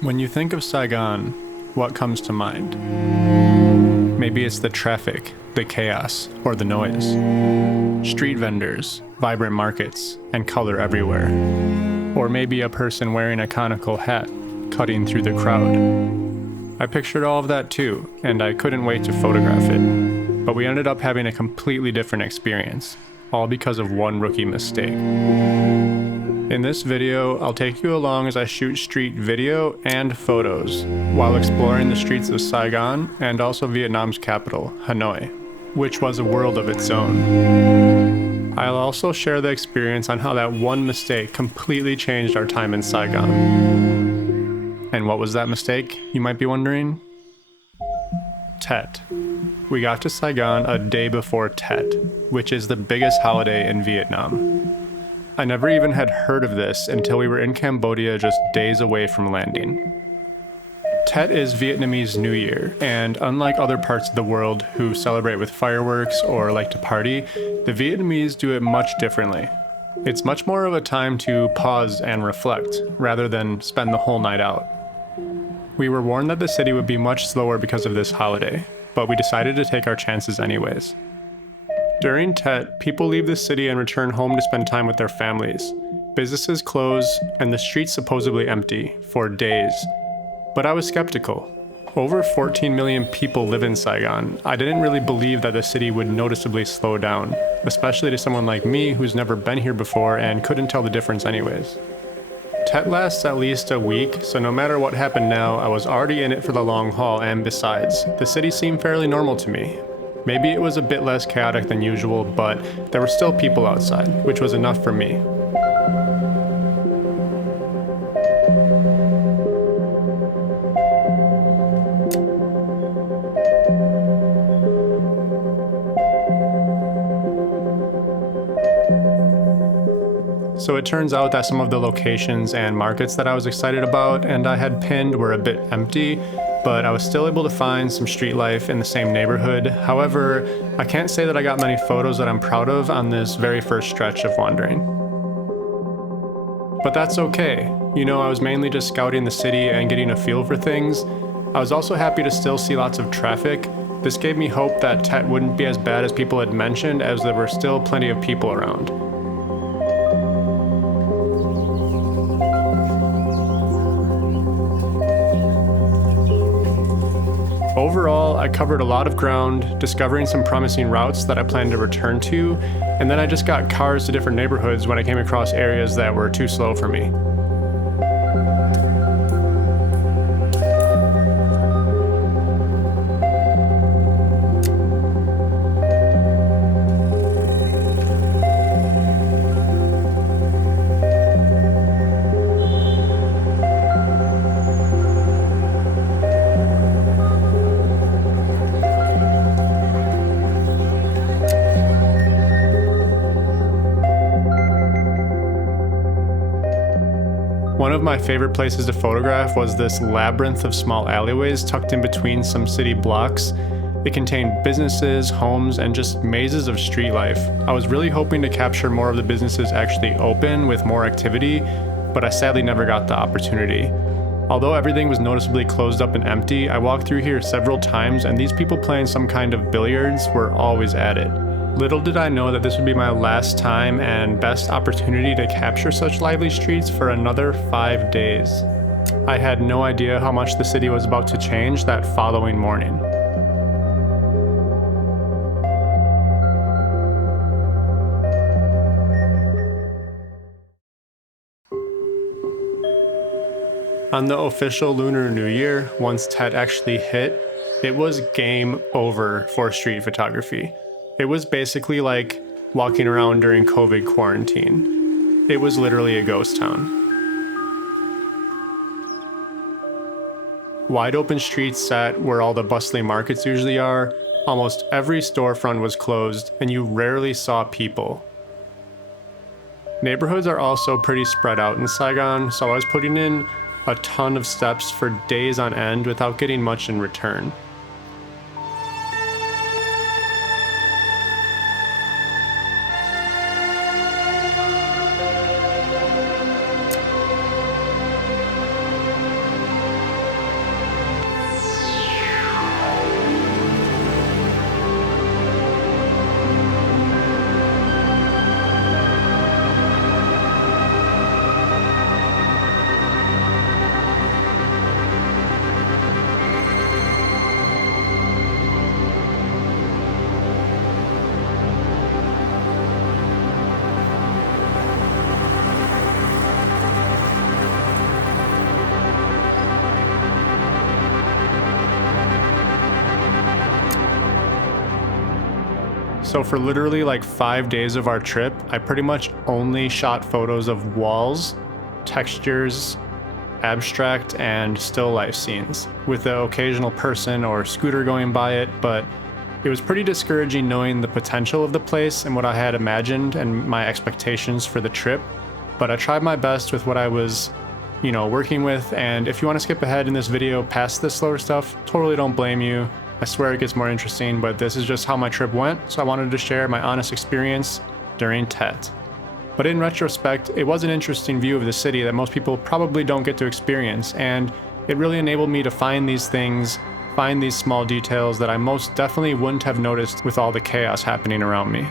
When you think of Saigon, what comes to mind? Maybe it's the traffic, the chaos, or the noise. Street vendors, vibrant markets, and color everywhere. Or maybe a person wearing a conical hat, cutting through the crowd. I pictured all of that too, and I couldn't wait to photograph it. But we ended up having a completely different experience, all because of one rookie mistake. In this video, I'll take you along as I shoot street video and photos while exploring the streets of Saigon and also Vietnam's capital, Hanoi, which was a world of its own. I'll also share the experience on how that one mistake completely changed our time in Saigon. And what was that mistake, you might be wondering? Tet. We got to Saigon a day before Tet, which is the biggest holiday in Vietnam. I never even had heard of this until we were in Cambodia just days away from landing. Tet is Vietnamese New Year, and unlike other parts of the world who celebrate with fireworks or like to party, the Vietnamese do it much differently. It's much more of a time to pause and reflect, rather than spend the whole night out. We were warned that the city would be much slower because of this holiday, but we decided to take our chances anyways. During Tet, people leave the city and return home to spend time with their families. Businesses close, and the streets supposedly empty for days. But I was skeptical. Over 14 million people live in Saigon. I didn't really believe that the city would noticeably slow down, especially to someone like me who's never been here before and couldn't tell the difference anyways. Tet lasts at least a week, so no matter what happened now, I was already in it for the long haul, and besides, the city seemed fairly normal to me. Maybe it was a bit less chaotic than usual, but there were still people outside, which was enough for me. So it turns out that some of the locations and markets that I was excited about and I had pinned were a bit empty, but I was still able to find some street life in the same neighborhood. However, I can't say that I got many photos that I'm proud of on this very first stretch of wandering. But that's okay. You know, I was mainly just scouting the city and getting a feel for things. I was also happy to still see lots of traffic. This gave me hope that Tet wouldn't be as bad as people had mentioned, as there were still plenty of people around. Overall, I covered a lot of ground, discovering some promising routes that I planned to return to, and then I just got cars to different neighborhoods when I came across areas that were too slow for me. One of my favorite places to photograph was this labyrinth of small alleyways tucked in between some city blocks. It contained businesses, homes, and just mazes of street life. I was really hoping to capture more of the businesses actually open with more activity, but I sadly never got the opportunity. Although everything was noticeably closed up and empty, I walked through here several times and these people playing some kind of billiards were always at it. Little did I know that this would be my last time and best opportunity to capture such lively streets for another 5 days. I had no idea how much the city was about to change that following morning. On the official Lunar New Year, once Tet actually hit, it was game over for street photography. It was basically like walking around during COVID quarantine. It was literally a ghost town. Wide open streets sat where all the bustling markets usually are. Almost every storefront was closed, and you rarely saw people. Neighborhoods are also pretty spread out in Saigon, so I was putting in a ton of steps for days on end without getting much in return. So for literally like 5 days of our trip, I pretty much only shot photos of walls, textures, abstract, and still life scenes, with the occasional person or scooter going by it, but it was pretty discouraging knowing the potential of the place and what I had imagined and my expectations for the trip. But I tried my best with what I was, working with, and if you want to skip ahead in this video past the slower stuff, totally don't blame you. I swear it gets more interesting, but this is just how my trip went, so I wanted to share my honest experience during Tet. But in retrospect, it was an interesting view of the city that most people probably don't get to experience, and it really enabled me to find these things, find these small details that I most definitely wouldn't have noticed with all the chaos happening around me.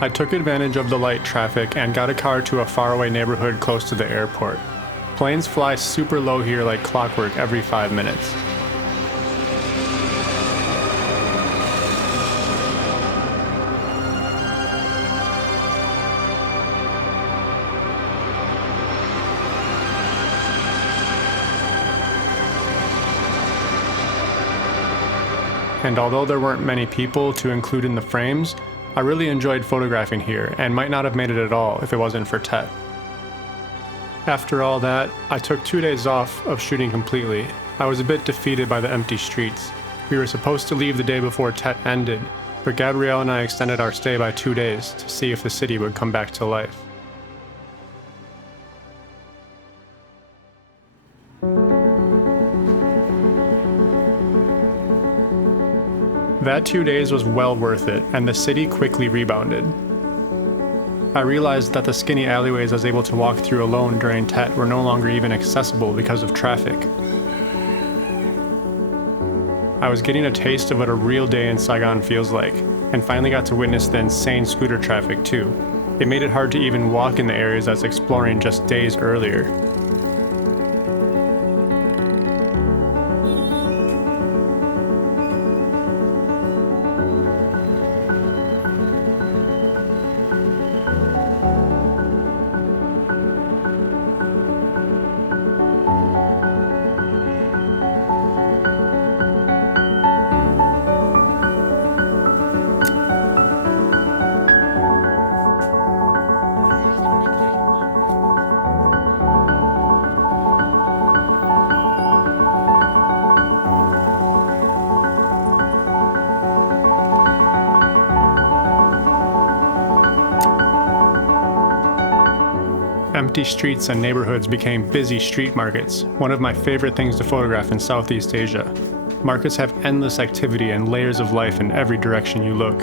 I took advantage of the light traffic and got a car to a faraway neighborhood close to the airport. Planes fly super low here like clockwork every 5 minutes. And although there weren't many people to include in the frames, I really enjoyed photographing here and might not have made it at all if it wasn't for Tet. After all that, I took 2 days off of shooting completely. I was a bit defeated by the empty streets. We were supposed to leave the day before Tet ended, but Gabrielle and I extended our stay by 2 days to see if the city would come back to life. That 2 days was well worth it, and the city quickly rebounded. I realized that the skinny alleyways I was able to walk through alone during Tet were no longer even accessible because of traffic. I was getting a taste of what a real day in Saigon feels like, and finally got to witness the insane scooter traffic too. It made it hard to even walk in the areas I was exploring just days earlier. Empty streets and neighborhoods became busy street markets, one of my favorite things to photograph in Southeast Asia. Markets have endless activity and layers of life in every direction you look.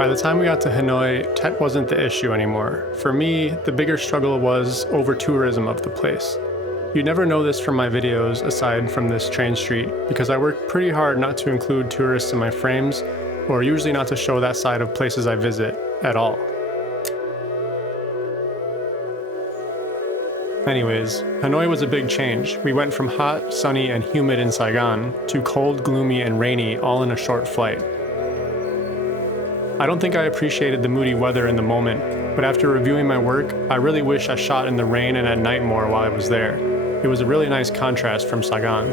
By the time we got to Hanoi, Tet wasn't the issue anymore. For me, the bigger struggle was over-tourism of the place. You never know this from my videos aside from this train street, because I work pretty hard not to include tourists in my frames, or usually not to show that side of places I visit at all. Anyways, Hanoi was a big change. We went from hot, sunny, and humid in Saigon to cold, gloomy, and rainy all in a short flight. I don't think I appreciated the moody weather in the moment, but after reviewing my work, I really wish I shot in the rain and at night more while I was there. It was a really nice contrast from Saigon.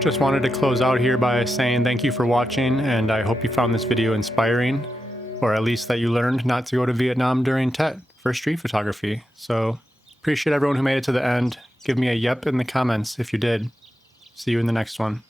Just wanted to close out here by saying thank you for watching, and I hope you found this video inspiring, or at least that you learned not to go to Vietnam during Tet for street photography. So appreciate everyone who made it to the end. Give me a yep in the comments if you did. See you in the next one.